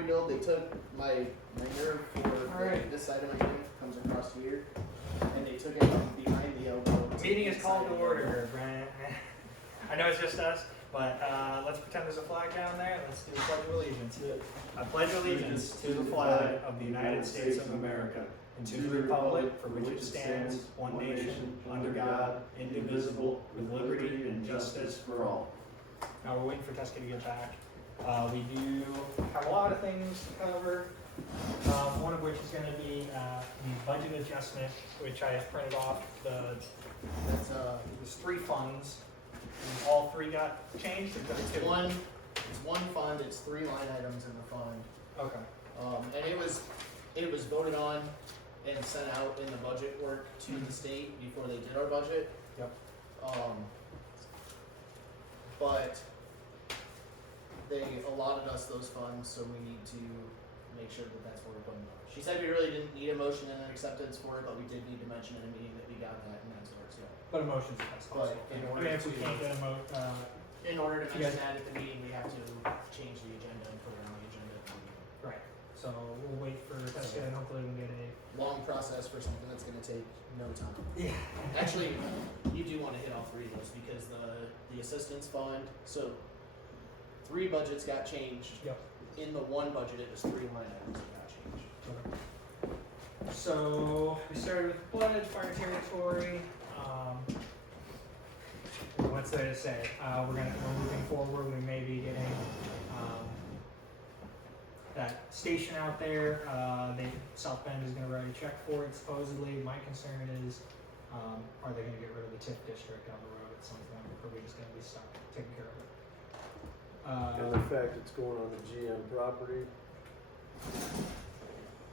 rebuild. They took my nerve for this side of my knee comes across here, and they took it behind the elbow. Meeting is called to order, Brian. I know it's just us, but let's pretend there's a flag down there. Let's do the Pledge of Allegiance. I pledge allegiance to the flag of the United States of America and to the republic for which it stands, one nation, under God, indivisible, with liberty and justice for all. Now we're waiting for Tessa to get back. We do have a lot of things to cover, one of which is going to be the budget adjustment, which I have printed off. There's 3 funds. And all 3 got changed? It's one fund, it's 3 line items in the fund. Okay. And it was voted on and sent out in the budget work to the state before they did our budget. Yep. But they allotted us those funds, so we need to make sure that that's where we're putting them. She said we really didn't need a motion and an acceptance for it, but we did need to mention in a meeting that we got that, and that's where it's going. But a motion's the best But possible. in I order mean, if we to- can't get a In order to You mention guys- that at the meeting, we have to change the agenda and put it on the agenda at the meeting. right. So we'll wait for Tessa and hopefully we can get a. Long process for something that's gonna take no time. Yeah. Actually, you do wanna hit all 3 of those, because the assistance fund, so 3 budgets got changed. Yep. In the one budget, it was 3 line items that got changed. Okay. So we started with pledge, fire territory. What's there to say? We're moving forward. We may be getting that station out there. South Bend is going to write a check for it supposedly. My concern is, are they going to get rid of the TIF district down the road at some point, or are we just going to be stuck taking care of it? And the fact it's going on the GM property,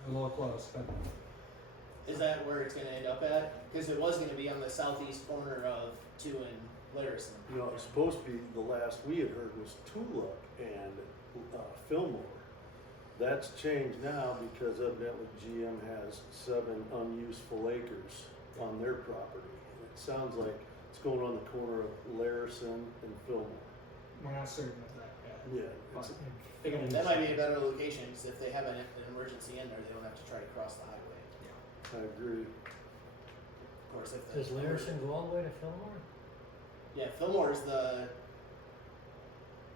A little close, but Is that where it's gonna end up at? Cause it was gonna be on the southeast corner of 2 and Larison. you know, it's supposed to be, the last we had heard was Tulip and Fillmore. That's changed now because evidently GM has 7 unuseful acres on their property. It sounds like it's going on the corner of Larison and Fillmore. we're not certain of that yet. Yeah, But it's, they're gonna That do might be a something. better location, cause if they have an emergency in there, they don't have to try to cross the highway. I agree. Of course, if Does Larison go all the way to Fillmore? Yeah, Fillmore's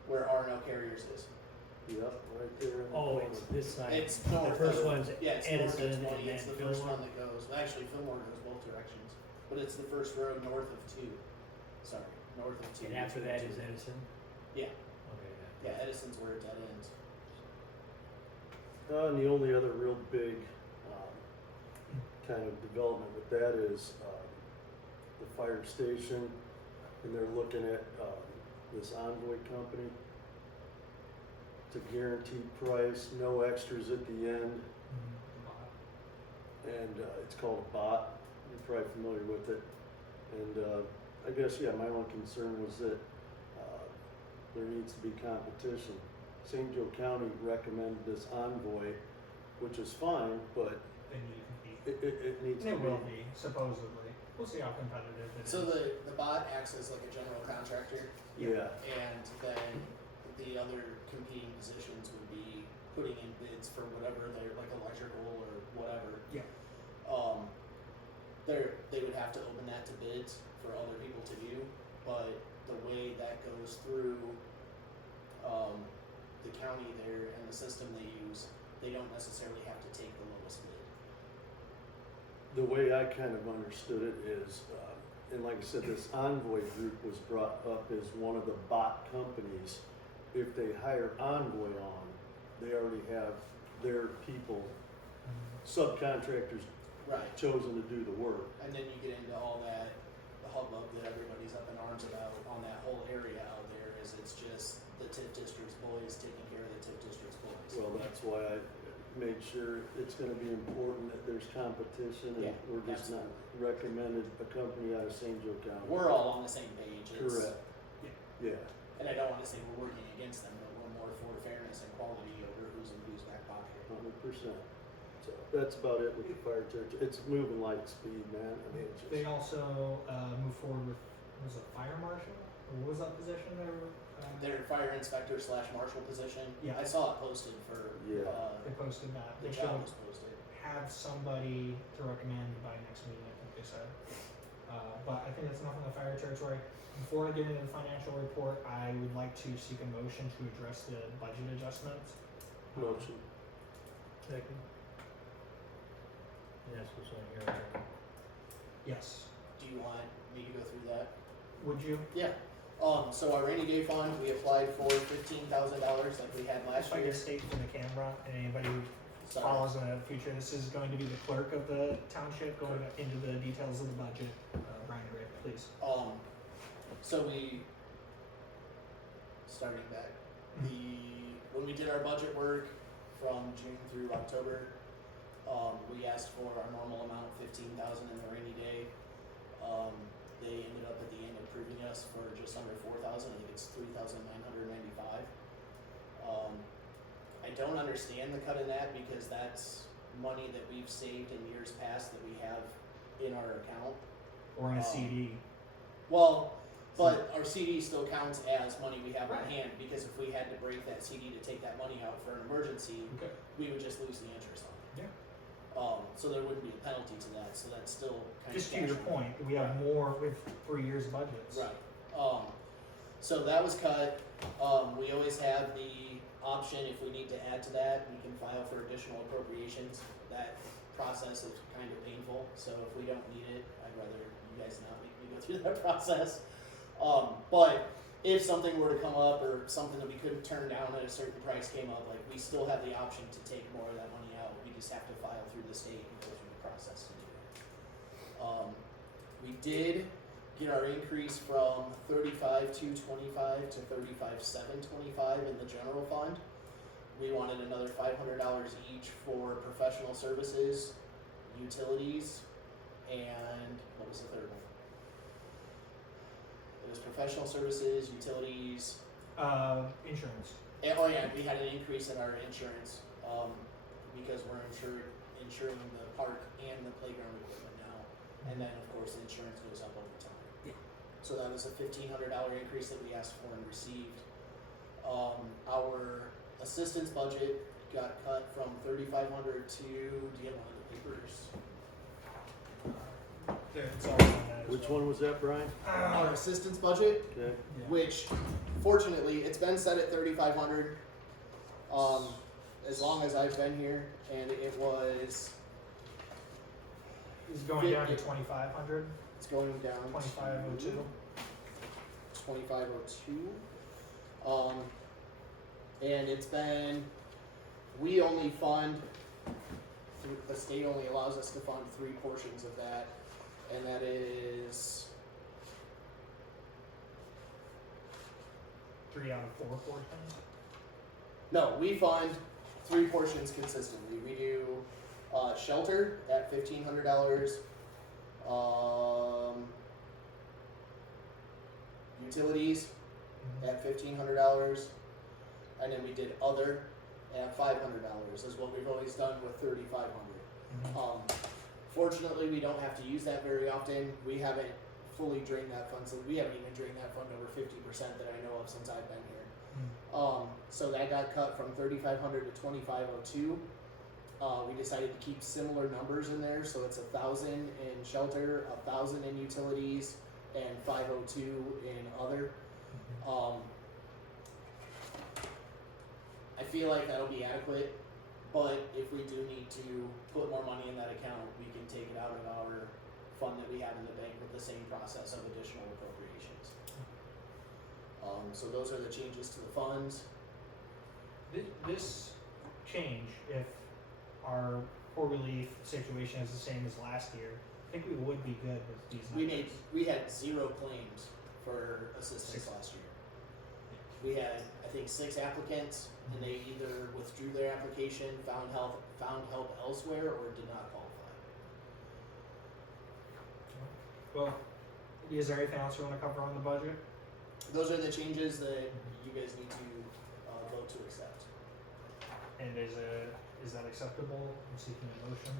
where R&L Carriers is. Yep, right there in the Oh, corner. it's this side. It's The north first of, one's yeah, it's north Edison of 20, and then it's the first Fillmore. one that goes, well, actually Fillmore goes both directions, but it's the first road north of 2. Sorry, north of 2. And after that is Edison? Yeah. Okay, Yeah, Edison's where it dead ends. And the only other real big kind of development with that is the fire station, and they're looking at this Envoy company. It's a guaranteed price, no extras at the end, and it's called a bot. You're probably familiar with it. And I guess, yeah, my only concern was that there needs to be competition. St. Joe County recommended this Envoy, which is fine, but They need to compete. it needs to It be. will be, supposedly. We'll see how competitive it is. So the bot acts as like a general contractor, Yeah, and then the other competing positions would be putting in bids for whatever they're, like electrical or whatever. Yeah. They would have to open that to bids for other people to view, but the way that goes through the county there and the system they use, they don't necessarily have to take the lowest bid. the way I kind of understood it is, and like I said, this Envoy group was brought up as one of the bot companies. If they hire Envoy on, they already have their people, subcontractors Right. chosen to do the work. And then you get into all that, the hubbub that everybody's up in arms about on that whole area out there, is it's just the TIF district's boys taking care of the TIF district's boys. Well, that's why I made sure it's gonna be important that there's competition, and Yeah, we're just not recommended a company out of St. Joe County. We're all on the same page. Correct. Yeah, And I don't wanna say we're working against them, but we're more for fairness and quality over who's in whose back pocket. 100%. So that's about it with the fire church. It's moving light speed, man. I mean, it's They just, also move forward with, was it fire marshal? what was that position there? Their fire inspector / marshal position. Yeah. I saw it posted for, Yeah. They posted that. the They should job was posted. have somebody to recommend by next meeting, I think they said. But I think that's enough on the fire territory. Before I get into the financial report, I would like to seek a motion to address the budget adjustments. Motion. Second. Yes, what's on here? Yes. Do you want me to go through that? Would you? Yeah. So our rainy day fund, we applied for $15,000 like we had last If I year. could state from the camera, and anybody who Sorry. follows in the future, this is going to be the clerk of the township going into the details of the budget. Brian Gray, please. So we, starting back, when we did our budget work from June through October, we asked for our normal amount, $15,000 in the rainy day. They ended up at the end approving us for just under $4,000. I think it's $3,995. I don't understand the cut in that because that's money that we've saved in years past that we have in our account. Or in a Um, CD. Well, but our CD still counts as money we have on Right. hand because if we had to break that CD to take that money out for an emergency, Okay. we would just lose the interest on it. Yeah. So there wouldn't be a penalty to that. So that's still kind Just of to your cash on hand. point, we have more with 3 years budgets. Right. So that was cut. We always have the option if we need to add to that, we can file for additional appropriations. That process is kind of painful, so if we don't need it, I'd rather you guys not make me go through that process. But if something were to come up or something that we couldn't turn down at a certain price came up, like we still have the option to take more of that money out. We just have to file through the state and go through the process to do it. We did get our increase from 35,225 to 35,725 in the general fund. We wanted another $500 each for professional services, utilities, and what was the third one? It was professional services, utilities. Insurance. Oh yeah, we had an increase in our insurance because we're insuring the park and the playground equipment now, and then of course the insurance goes up over time. Yeah. So that was a $1,500 increase that we asked for and received. Our assistance budget got cut from 3,500 to. Do you have one of the papers? It's all on that as Which well. one was that, Brian? Our assistance budget, Okay. Yeah. which fortunately it's been set at 3,500 as long as I've been here, and it was. Is going down to 2,500, It's going down 2,502. 2502. And it's been, we only fund, the state only allows us to fund 3 portions of that, and that is, 3 out of 4 portions. no, we fund 3 portions consistently. We do shelter at $1,500, utilities at $1,500, and then we did other at $500 is what we've always done with 3,500. Fortunately, we don't have to use that very often. We haven't fully drained that fund, so we haven't even drained that fund over 50% that I know of since I've been here. So that got cut from 3,500 to 2,502. We decided to keep similar numbers in there, so it's 1,000 in shelter, 1,000 in utilities, and 502 in other. I feel like that'll be adequate, but if we do need to put more money in that account, we can take it out of our fund that we have in the bank with the same process of additional appropriations. So those are the changes to the funds. This change, if our poor relief situation is the same as last year, I think we would be good with these numbers. We had 0 claims for assistance 6. last year. We had, I think, 6 applicants, and they either withdrew their application, found help elsewhere, or did not qualify. Well, is there anything else you want to cover on the budget? Those are the changes that you guys need to vote to accept. And is that acceptable? I'm seeking a motion.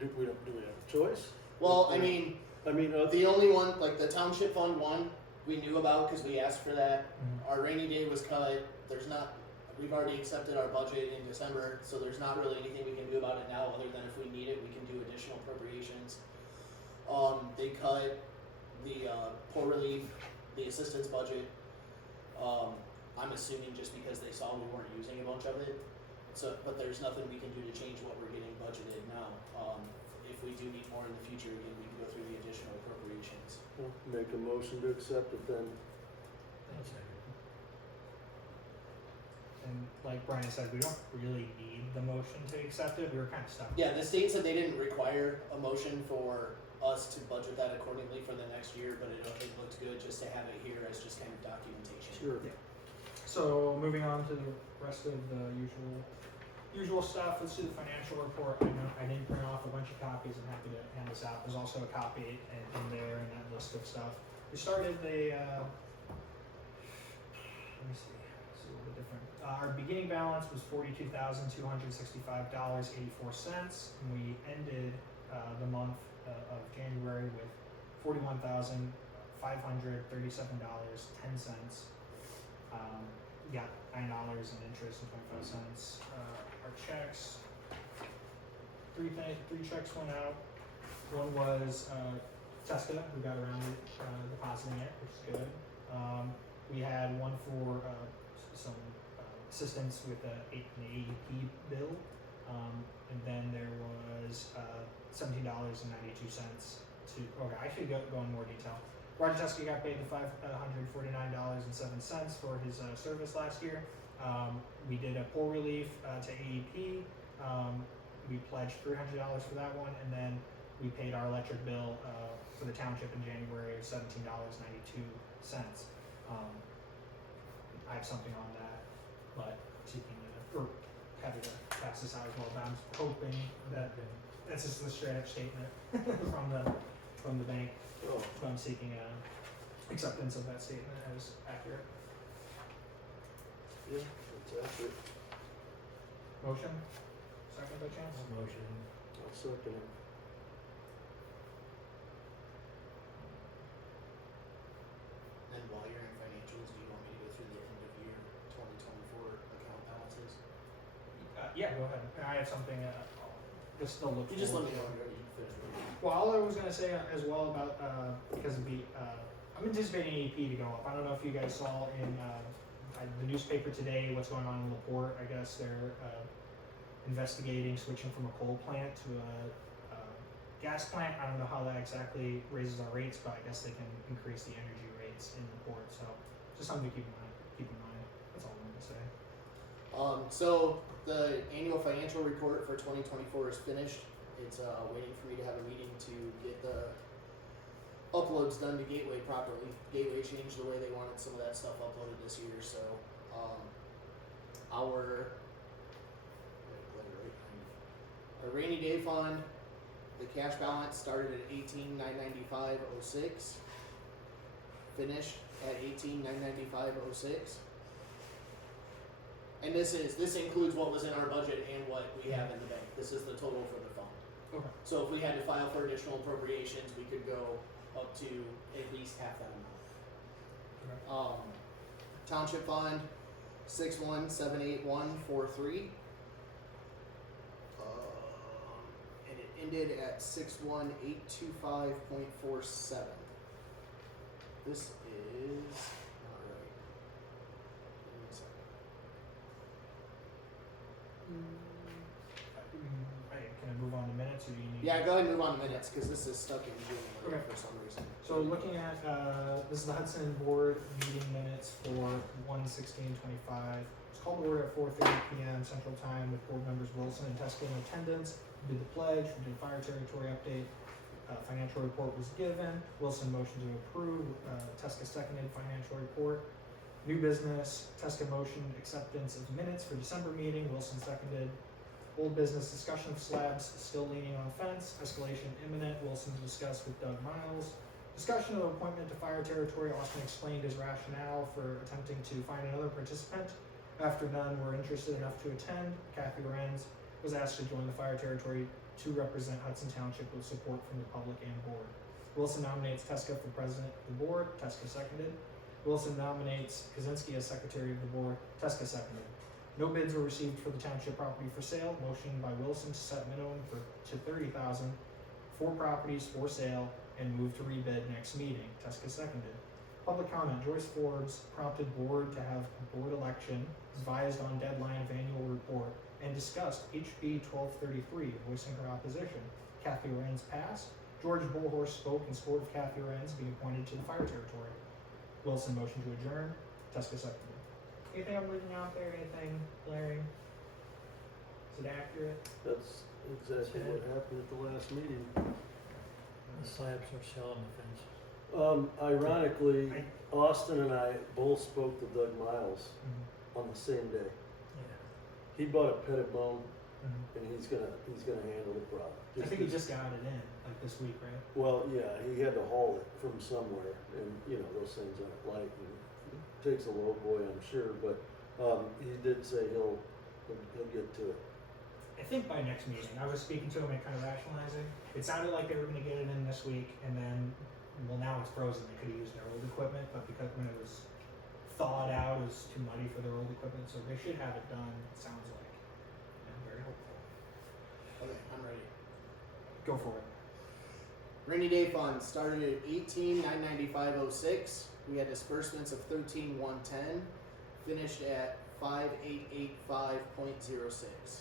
Do we have a choice? Well, I mean, the the only one, like the Township Fund 1, we knew about because we asked for that. Mhm. Our rainy day was cut. We've already accepted our budget in December, so there's not really anything we can do about it now other than if we need it, we can do additional appropriations. They cut the poor relief, the assistance budget. I'm assuming just because they saw we weren't using a bunch of it. So, but there's nothing we can do to change what we're getting budgeted now. If we do need more in the future, again, we can go through the additional appropriations. Well, make a motion to accept it then. I'll second. And like Brian said, we don't really need the motion to accept it, we were kind of stuck. Yeah, the state said they didn't require a motion for us to budget that accordingly for the next year, but it looked good just to have it here as just kind of documentation. Sure. Yeah. So moving on to the rest of the usual stuff, let's do the financial report. I know I didn't print off a bunch of copies, I'm happy to hand this out. There's also a copy in there in that list of stuff. We started let me see, it's a little bit different. Our beginning balance was $42,265.84, and we ended the month of January with $41,537.10. We got $9 in interest and 25 cents. Our checks, three checks went out. One was Tesca, who got around to depositing it, which is good. We had one for some assistance with an AEP bill, and then there was $17.92 to. Okay, I should go in more detail. Roger Tesca got paid the $549.07 for his service last year. We did a poor relief to AEP. We pledged $300 for that one, and then we paid our electric bill for the township in January of $17.92. I have something on that, but happy to pass this out as well. But I'm hoping that this is the straight up statement from the bank. Oh, So I'm seeking acceptance of that statement as accurate. yeah, that's accurate. Motion? Second by chance? Motion. I'll second it. And while you're in financials, do you want me to go through the end of year 2024 account balances? Yeah, go ahead. I have something, this still looks. You just let me know when you're ready to finish reading. Well, all I was gonna say as well about, because of I'm anticipating AP to go up. I don't know if you guys saw in, the newspaper today, what's going on in LaPorte. I guess they're, investigating switching from a coal plant to a gas plant. I don't know how that exactly raises our rates, but I guess they can increase the energy rates in LaPorte. So just something to keep in mind. That's all I wanted to say. So the annual financial report for 2024 is finished. It's waiting for me to have a meeting to get the uploads done to Gateway properly. Gateway changed the way they wanted some of that stuff uploaded this year, so our rainy day fund, the cash balance started at $18,995.06, finished at $18,995.06. And this includes what was in our budget and what we have in the bank. This is the total for the fund. Okay. So if we had to file for additional appropriations, we could go up to at least half that amount. Township fund, 61,781,43. And it ended at 61,825.47. This is not right. Give me a second. Hey, can I move on to minutes, or do you need? Yeah, go ahead and move on to minutes, because this is stuck in January Okay. for some reason. So looking at, this is the Hudson board meeting minutes for 1/16/25. It's called to order at 4:30 PM Central Time with board members Wilson and Tesca in attendance. We did the pledge, we did fire territory update, financial report was given. Wilson motioned to approve, Tesca seconded financial report. New business, Tesca motion acceptance of minutes for December meeting, Wilson seconded. Old business discussion of slabs still leaning on fence, escalation imminent, Wilson discussed with Doug Miles. Discussion of appointment to fire territory, Austin explained his rationale for attempting to find another participant. After none were interested enough to attend, Kathy Lorenz was asked to join the fire territory to represent Hudson Township with support from the public and board. Wilson nominates Teska for president of the board. Teska seconded. Wilson nominates Kaczynski as secretary of the board. Teska seconded. No bids were received for the township property for sale. Motion by Wilson to set minimum to $30,000 for properties for sale and move to rebid next meeting. Teska seconded. Public comment. Joyce Forbes prompted board to have board election, advised on deadline of annual report, and discussed HB 1233, voicing her opposition. Kathy Lorenz passed. George Bullhorse spoke in support of Kathy Lorenz being appointed to the fire territory. Wilson motion to adjourn. Teska seconded. Anything I'm leaving out there? Anything glaring? Is it accurate? That's exactly what happened at the last meeting. The slabs are still on the fence. Ironically, Austin and I both spoke to Doug Miles Mm-hmm. on the same day. Yeah. He bought a Pettibone Mm-hmm. and he's gonna handle the product. I think he just got it in, like this week, right? Well, yeah, he had to haul it from somewhere, and you know those things aren't light. And it takes a load boy, I'm sure, but he did say he'll get to it. I think by next meeting, I was speaking to him and kind of rationalizing. It sounded like they were going to get it in this week, and then, well, now it's frozen. They could have used their old equipment, but because when it was thawed out, it was too muddy for their old equipment, so they should have it done. It sounds like. I'm very hopeful. Okay, I'm ready. Go for it. Rainy day fund started at 18,995.06. We had disbursements of 13,110. Finished at 5,885.06.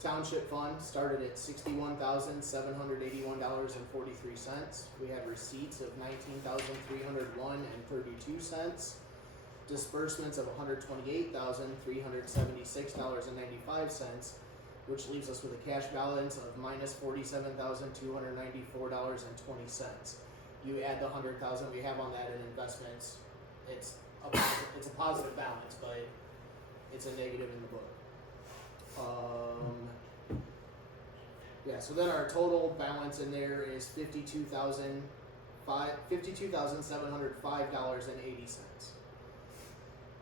Township fund started at $61,781.43. We had receipts of $19,301.32. Disbursements of $128,376.95, which leaves us with a cash balance of minus $47,294.20. You add the $100,000 we have on that in investments, it's a positive balance, but it's a negative in the book. Yeah, so then our total balance in there is $52,705.80.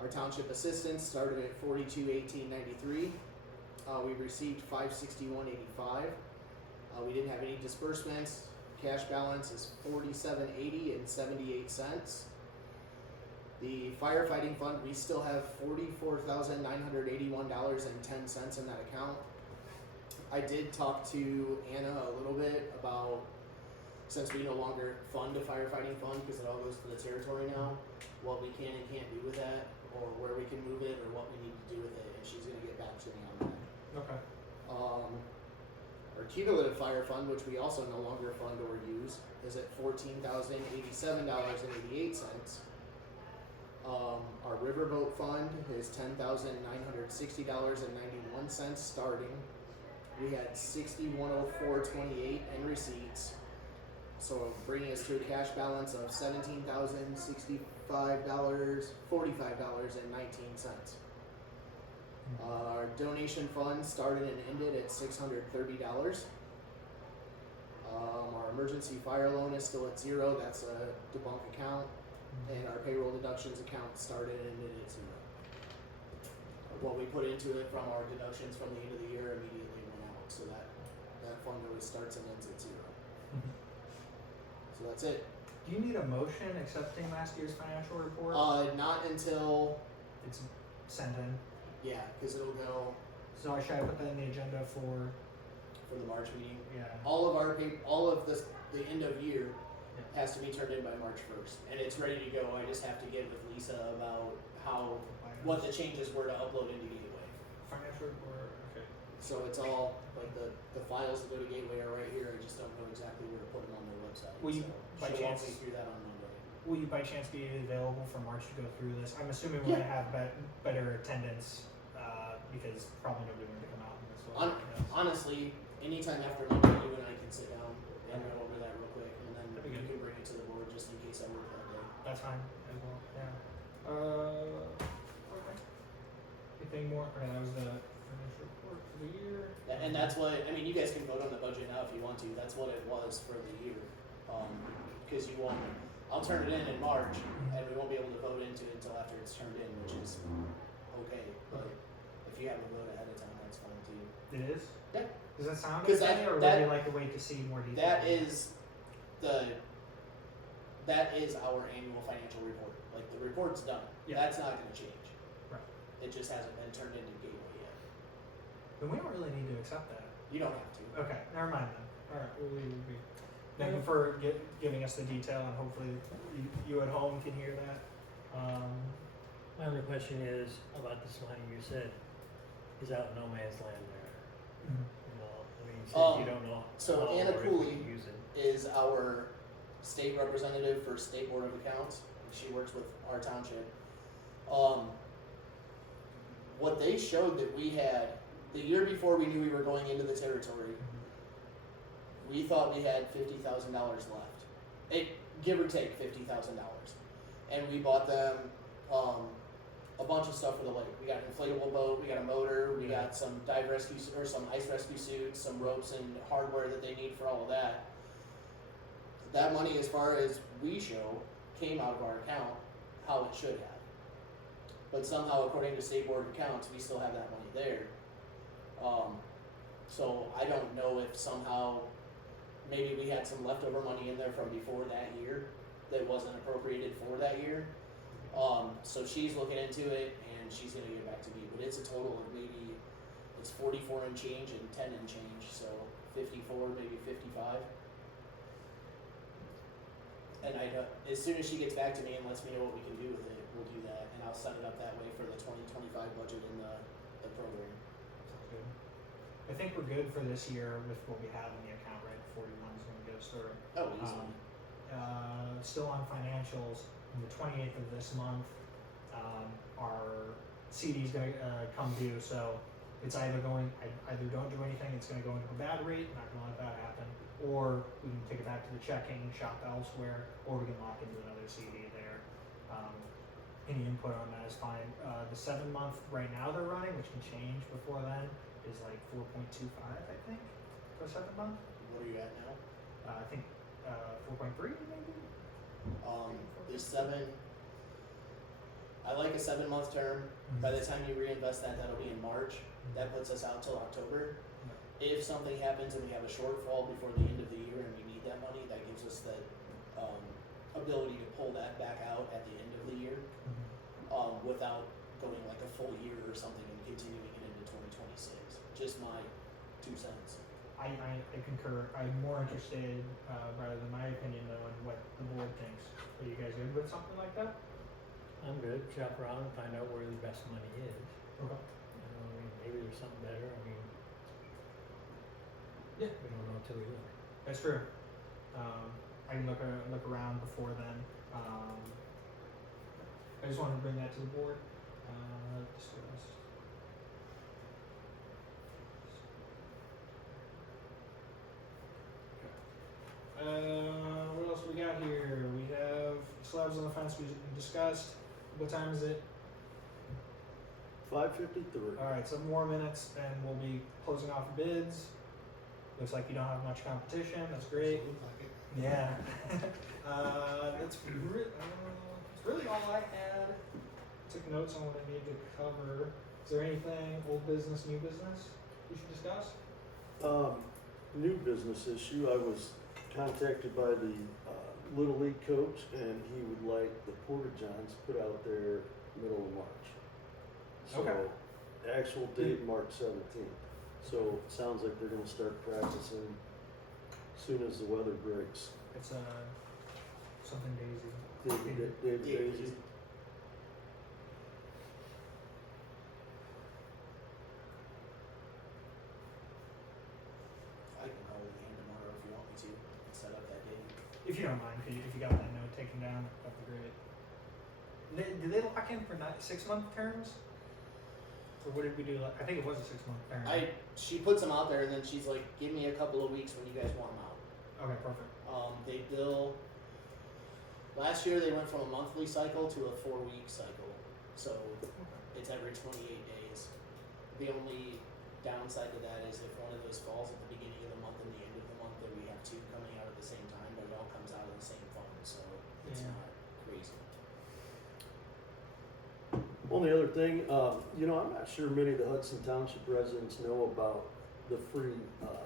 Our township assistance started at $42,1893. We received $561.85. We didn't have any disbursements. Cash balance is $47.80.78. The firefighting fund, we still have $44,981.10 in that account. I did talk to Anna a little bit about, since we no longer fund a firefighting fund because it all goes to the territory now, what we can and can't do with that, or where we can move it, or what we need to do with it, and she's gonna get back to me on that. Okay. Our cumulative fire fund, which we also no longer fund or use, is at $14,087.88. Our riverboat fund is $10,960.91 starting. We had $61,0428 in receipts, so bringing us to a cash balance of $17,065.45.19. Our donation fund started and ended at $630. Our emergency fire loan is still at $0. That's a debunk account. And our payroll deductions account started and ended at $0. What we put into it from our deductions from the end of the year immediately went out. So that fund always starts and ends at $0. So that's it. Do you need a motion accepting last year's financial report? Not until, It's sent in. yeah, because it'll go So should I put that in the agenda for? for the March meeting. Yeah. All of the end of year has to be turned in by March 1st, and it's ready to go. I just have to get with Lisa about what the changes were to upload into Gateway. Financial report. Okay. So it's all like the files that go to Gateway are right here. I just don't know exactly where to put them on their website. Will you, so by she'll walk chance- me through that on Monday. Will you by chance be available for March to go through this? I'm assuming we're gonna have better attendance, because probably nobody wanted to come out in this one. I guess. Honestly, anytime after Monday, you and I can sit down and go over that real quick, and then That'd be you good. can bring it to the board just in case I work that day. That's fine as well. Yeah. Okay. Anything more? Okay, that was the financial report for the year. And that's what, I mean, you guys can vote on the budget now if you want to. That's what it was for the year. Because you won't, I'll turn it in March, and we won't be able to vote into it until after it's turned in, which is okay. But if you have a vote ahead of time, that's fine too. It is? Yeah. Does that sound 'Cause okay, or would that- you like to wait to see more details? That is, that is our annual financial report. Like, the report's done. Yeah. That's not gonna change. Right. It just hasn't been turned into Gateway yet. Then we don't really need to accept that. You don't have to. Okay, never mind then. Alright, we'll leave it be. Thank you for giving us the detail, and hopefully you at home can hear that. My other question is about this line you said is out in no man's land there. You know, I mean, you said you don't know So how Anna or if we Cooley can use it. is our state representative for State Board of Accounts. She works with our township. What they showed that we had, the year before we knew we were going into the territory, we thought we had $50,000 left. Give or take $50,000. And we bought them a bunch of stuff for the lake. We got an inflatable boat, we got a motor, we got some dive rescue or some ice rescue suits, some ropes and hardware that they need for all of that. That money, as far as we show, came out of our account how it should have. But somehow, according to State Board of Accounts, we still have that money there. So I don't know if somehow maybe we had some leftover money in there from before that year that wasn't appropriated for that year. So she's looking into it and she's gonna get back to me. But it's a total of maybe it's 44 and change and 10 and change, so 54, maybe 55. And as soon as she gets back to me and lets me know what we can do with it, we'll do that, and I'll set it up that way for the 2025 budget in the program. Sounds good. I think we're good for this year with what we have in the account, right? 41 is gonna get us through. Oh, easily. Still on financials, on the 28th of this month, our CD's gonna come due, so it's either don't do anything, it's gonna go into a bad rate, not gonna let that happen, or we can take it back to the checking, shop elsewhere, or we can lock into another CD there. Any input on that is fine. The 7-month right now they're running, which can change before then, is like 4.25, I think, for 7 month. What are you at now? I think 4.3 maybe. I like a 7-month term. By the time you reinvest that, that'll be in March. That puts us out till October. If something happens and we have a shortfall before the end of the year and we need that money, that gives us the ability to pull that back out at the end of the year, without going like a full year or something and continuing it into 2026. Just my 2 cents. I concur. I'm more interested, rather than my opinion, though, in what the board thinks. Are you guys good with something like that? I'm good. Shop around and find out where the best money is. Okay. You know, I mean, maybe there's something better. I mean, Yeah. we don't know until we look. That's true. I can look around before then. I just wanted to bring that to the board. Discuss. What else we got here? We have slabs on the fence we discussed. What time is it? 5:53. Alright, 7 more minutes and we'll be closing off bids. Looks like you don't have much competition, that's great. Yeah. That's really all I had. Took notes on what I need to cover. Is there anything, old business, new business, we should discuss? New business issue. I was contacted by the Little League coach, and he would like the Porta Johns put out there middle of March. So, Okay. actual date March 17th. So it sounds like they're going to start practicing as soon as the weather breaks. It's something Daisy. Dave Daisy. I can call it again tomorrow if you want me to and set up that date. If you don't mind, if you got that note taken down, that'd be great. Did they lock in for 6-month terms? Or what did we do? I think it was a 6-month term. She puts them out there and then she's like, give me a couple of weeks when you guys want them out. Okay, perfect. They bill. Last year they went from a monthly cycle to a 4-week cycle, so it's every 28 days. The only downside to that is if one of those falls at the beginning of the month and the end of the month, then we have 2 coming out at the same time, but it all comes out of the same fund, so it's Yeah. not crazy. Only other thing, I'm not sure many of the Hudson Township residents know about the free,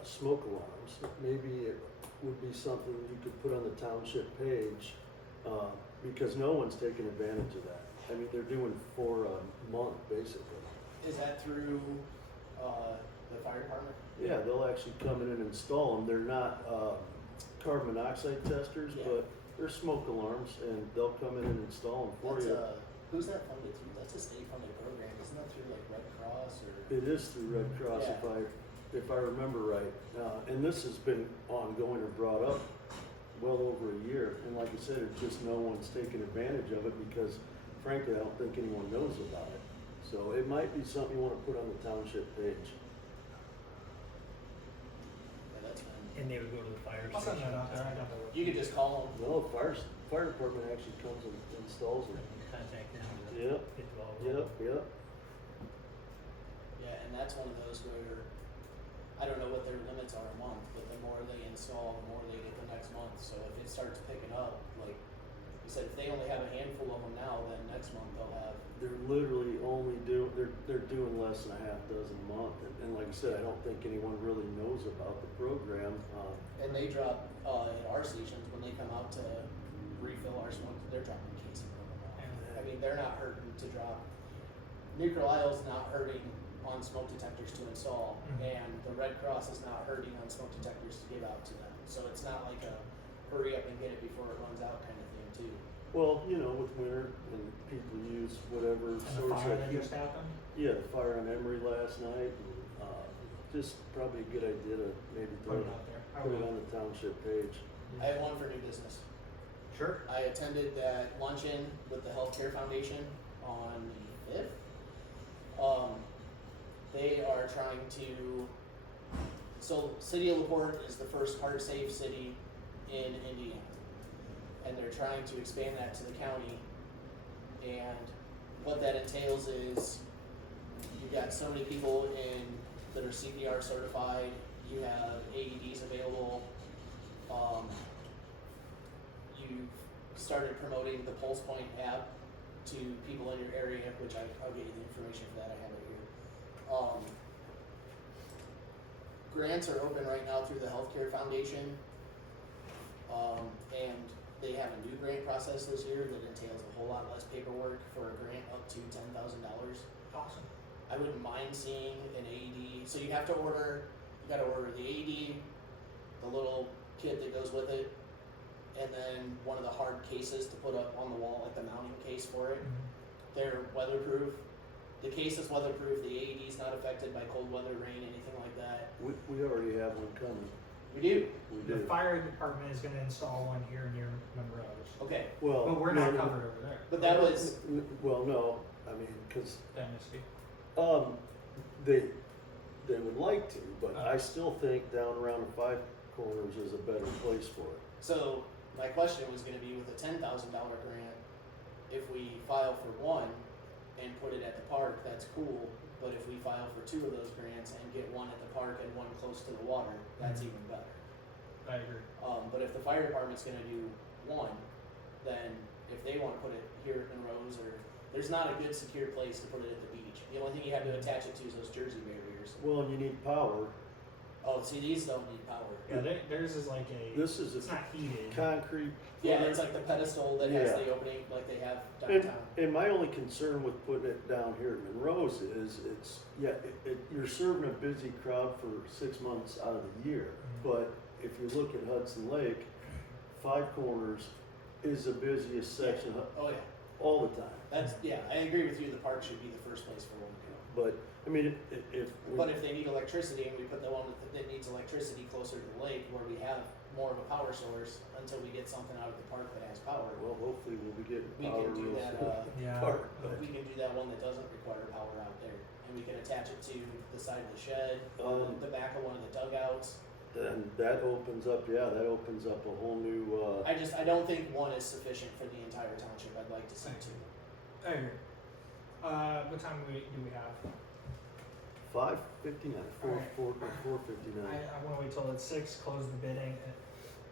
smoke alarms. Maybe it would be something you could put on the township page, because no one's taking advantage of that. I mean, they're doing 4 a month, basically. Is that through, the fire department? Yeah, they'll actually come in and install them. They're not, carbon monoxide testers, Yeah. but they're smoke alarms, and they'll come in and install them for That's, you. who's that funded through? That's a state funded program, isn't that through like Red Cross or? It is through Red Cross, Yeah. if I remember right. And this has been ongoing or brought up well over a year. And like I said, it's just no one's taking advantage of it because frankly, I don't think anyone knows about it. So it might be something you wanna put on the township page. Yeah, that's fine. And they would go to the fire I'll send station. that out there, I got the. You could just call them. Well, fire department actually comes and installs And it. contact them to Yep, get the ball yep, rolling. yep. Yeah, and that's one of those where, I don't know what their limits are a month, but the more they install, the more they get the next month. So if it starts picking up, like you said, if they only have a handful of them now, then next month they'll have. They're literally only they're doing less than a half dozen a month. And like I said, I don't think anyone really knows about the program. And they drop, at our stations, when they come out to refill our smoke, they're dropping casing on them all. I mean, they're not hurting to drop. Nuclear Isle's not hurting on smoke detectors to install, Mhm. and the Red Cross is not hurting on smoke detectors to give out to them. So it's not like a hurry up and get it before it runs out kind of thing too. Well, you know, with winter and people use whatever And the source fire of that heat. just happened? Yeah, the fire on Emery last night. And, just probably a good idea to maybe Put it out there. I put it will. on the township page. I have one for new business. Sure. I attended that luncheon with the Healthcare Foundation on the 5th. They are trying to, so City of LaPorte is the first heart safe city in Indiana. And they're trying to expand that to the county. And what that entails is you've got so many people that are CPR certified, you have AEDs available, you've started promoting the Pulse Point app to people in your area, which I'll get you the information for that, I have it here. Grants are open right now through the Healthcare Foundation, and they have a new grant process this year that entails a whole lot less paperwork for a grant up to $10,000. Awesome. I wouldn't mind seeing an AED, so you gotta order the AED, the little kit that goes with it, and then one of the hard cases to put up on the wall, like the mounting case for it. They're weatherproof. The case is weatherproof, the AED's not affected by cold weather, rain, anything like that. We already have one coming. We do, We The do. fire department is gonna install one here near Monroe's, okay, Well, but we're no, not no, covered over there. but that was, Well, no, I mean, cause, That must be. they would like to, but I still think down around the Five Corners is a better place for it. so my question was gonna be with a $10,000 grant, if we file for one and put it at the park, that's cool. But if we file for 2 of those grants and get one at the park and one close to the water, that's even better. I agree. But if the fire department's gonna do one, then if they wanna put it here at Monroe's, or, there's not a good secure place to put it at the beach. The only thing you have to attach it to is those Jersey barriers. Well, and you need power. Oh, see, these don't need power. Yeah, theirs is like This is it's a not heated. concrete. Yeah, it's like the pedestal that has Yeah. the opening like they have And, downtown. and my only concern with putting it down here at Monroe's is you're serving a busy crowd for 6 months out of the year. But if you look at Hudson Lake, Five Corners is the busiest section Oh yeah, all the time. I agree with you, the park should be the first place for one to go. But, I mean, if. But if they need electricity and we put the one that needs electricity closer to the lake where we have more of a power source until we get something out of the park that has power. Well, hopefully we'll be getting We power can do real that, soon. Yeah. Park, but- We can do that one that doesn't require power out there, and we can attach it to the side of the shed, or the back of one of the dugouts. And that opens up a whole new, I don't think one is sufficient for the entire township, I'd like to see 2. I agree. What time do we have? 5:59, Alright. 4:59. I wanna wait till it's 6, close the bidding.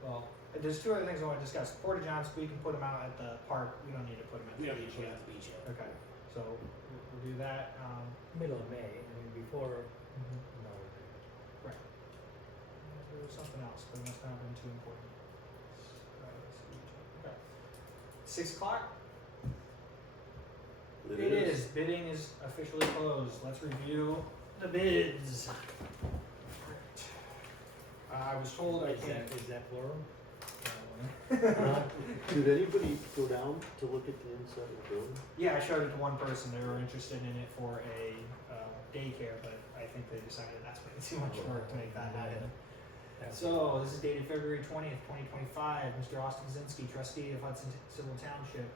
Well, there's 2 other things I wanna discuss. Porta Johns, we can put them out at the park. We don't need to put them at the We don't need beach to put it yet. at the beach yet. Okay, so we'll do that. Middle of May, I mean, before, no. was something else, but it must not have been too important. Okay. 6 o'clock? It is. Bidding is officially closed. Let's review the bids. I was told I can't. Is that plural? Did anybody go down to look at the inside of the building? Yeah, I showed it to one person. They were interested in it for a daycare, but I think they decided that's way too much work to make that happen. So this is dated February 20th, 2025. Mr. Austin Kaczynski, trustee of Hudson Civil Township,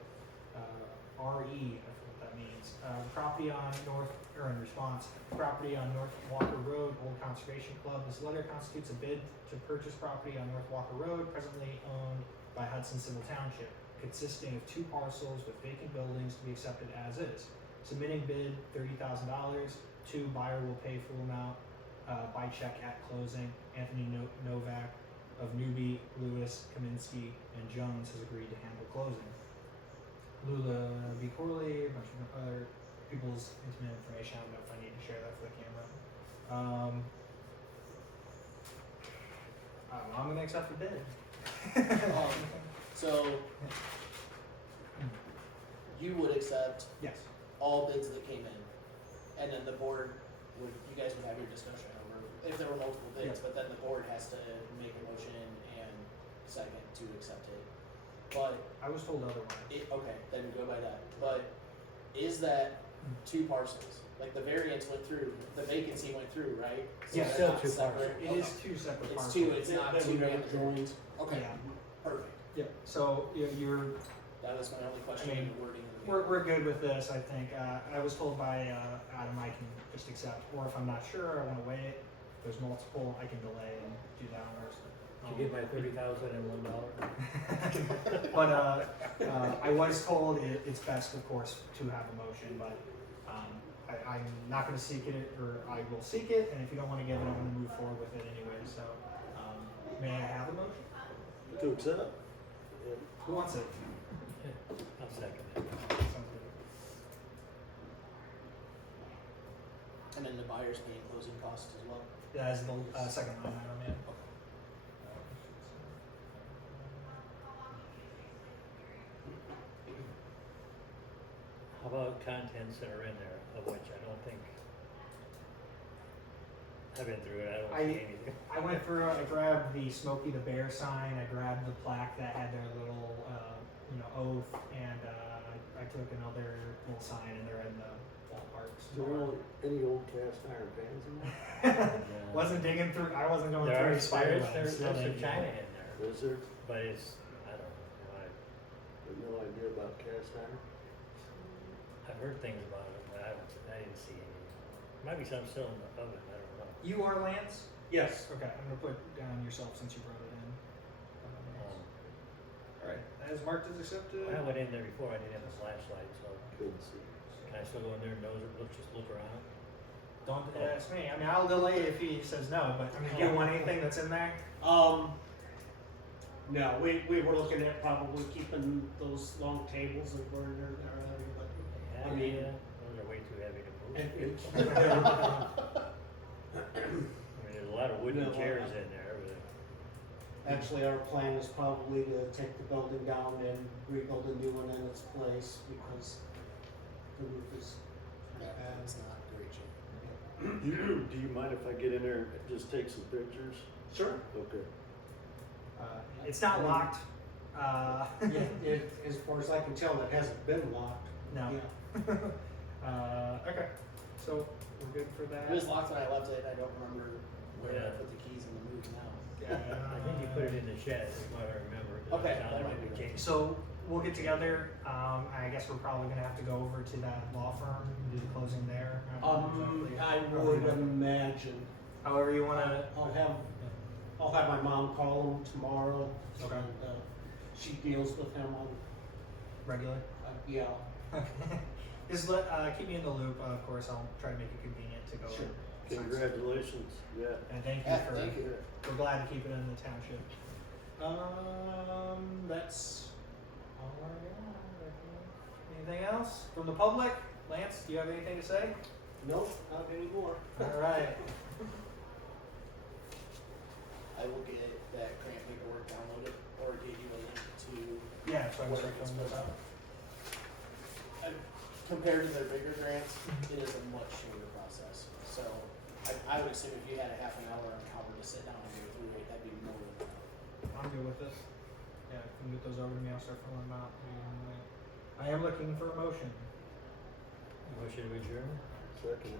RE, that's what that means. Property on in response, property on North Walker Road, Old Conservation Club. This letter constitutes a bid to purchase property on North Walker Road, presently owned by Hudson Civil Township, consisting of 2 parcels with vacant buildings to be accepted as is. Submitting bid $30,000. Buyer will pay full amount by check at closing. Anthony Novak of Newby, Lewis, Kaminsky, and Jones has agreed to handle closing. Lula B. Corley, a bunch of other people's intimate information. I don't know if I need to share that for the camera. I'm gonna accept the bid. So you would accept Yes. all bids that came in, and then the board you guys would have your discussion over if there were multiple bids, Yeah. but then the board has to make a motion and second to accept it. But I was told otherwise. okay, then go by that. But is that 2 parcels? Like the variance went through, the vacancy went through, right? So Yeah, they're still not 2 separate? It Okay. is 2 separate It's parcels. 2, it's not That 2 we never individual. joined. Okay, Yeah. perfect. Yeah. So you're That was my only question, I mean, the wording of the we're good with this. I think I was told by Adam I can just accept, or if I'm not sure, I want to weigh it. If there's multiple, I can delay and do that one or Did you get my $30,001? But I was told it's best, of course, to have a motion, but I'm not going to seek it, or I will seek it, and if you don't want to give it, I'm going to move forward with it anyway. So, may I have a motion? To accept? Who wants it? I'll second it. Sounds good. And then the buyer's paying closing costs as well. That is the second line item, yeah. How about contents that are in there, of which I don't think, I've been through it, I don't see anything. I went through, I grabbed the Smokey the Bear sign, I grabbed the plaque that had their little, oath, and I took another little sign, and they're in the ballparks. Is there any old cast iron pans in there? Yeah. Wasn't digging through, I wasn't going There through are, the spider there's webs. some China in there, Is there? but it's, I don't know, I have no idea about cast iron. I've heard things about it, but I didn't see any. Might be some still in the oven, I don't know. You are Lance? Yes. Okay, I'm gonna put down yourself since you brought it in. Alright, as marked as accepted. I went in there before, I didn't have a flashlight, so Couldn't see. can I still go in there and just look around? Don't ask me, I mean, I'll delay it if he says no, but I mean, do you want anything that's in there? No, we were looking at probably keeping those long tables that were in there, but Yeah, I mean- those are way too heavy to move. and- I mean, there's a lot of wooden No, chairs in there, but actually, our plan is probably to take the building down and rebuild a new one in its place because the roof is It's not great shape. Do you mind if I get in there and just take some pictures? Sure. Okay. It's not locked, As far as I can tell, it hasn't been locked. no. Yeah. Okay, so we're good for that? It was locked when I left it, I don't remember where I Yeah. put the keys in the move now. I think you put it in the shed, is what I remember. 'cause Okay, it sounded that like might we be changed. So we'll get together, I guess we're probably gonna have to go over to that law firm and do the closing there. I don't know exactly I how would we wanna- imagine. However you wanna, I'll have my mom call him tomorrow. Okay. And, she deals with him on, regular. yeah. Just keep me in the loop, of course, I'll try to make it convenient to go. Sure. and sign some- Congratulations, yeah. And thank you Yeah, for, thank you. we're glad to keep it in the township. That's all I got. Anything else from the public? Lance, do you have anything to say? Nope, not anymore. All right. I will get that grant paperwork downloaded or get you a link to Yeah, so I was where like, it's filling put this out. compared to their bigger grants, it is a much shorter process. So I would assume if you had a half an hour on Howard to sit down and go through it, that'd be more than enough. I'm good with this. Yeah, if you can get those over to me, I'll start filling them out. I am looking for a motion. Motion to adjourn? Second.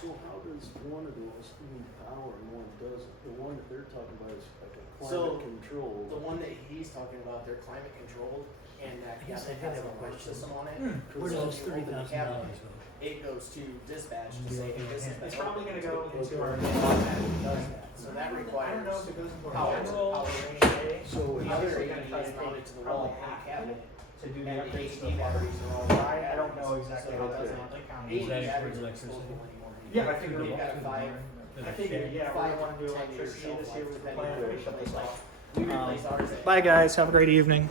So how does one of those need power and one doesn't? The one that they're talking about is like a So, climate control. The one that he's talking about, they're climate controlled, and that Yes, I cabinet has did have an a alarm question. system on it. Where So does if you open the $30,000 cabinet, go? it goes to dispatch to say, hey, this is the It's probably gonna go into our. automatic does that. So that I don't requires know if it goes into our power, general power. rainy day. So The it's- other Obviously AED gonna try to is mounted take to the probably wall in the half of cabinet. it to do the And the updates to AED the batteries fire. are all I don't know exactly how that's Okay. not the county. Is that AED batteries for are electricity? disposable anymore. Yeah, I figured You've got a I figured, yeah, we don't wanna do 5 to 10 year electricity shelf this year life, with the depending plan. on We shut this off. We replaced ours at Bye guys, have a great evening.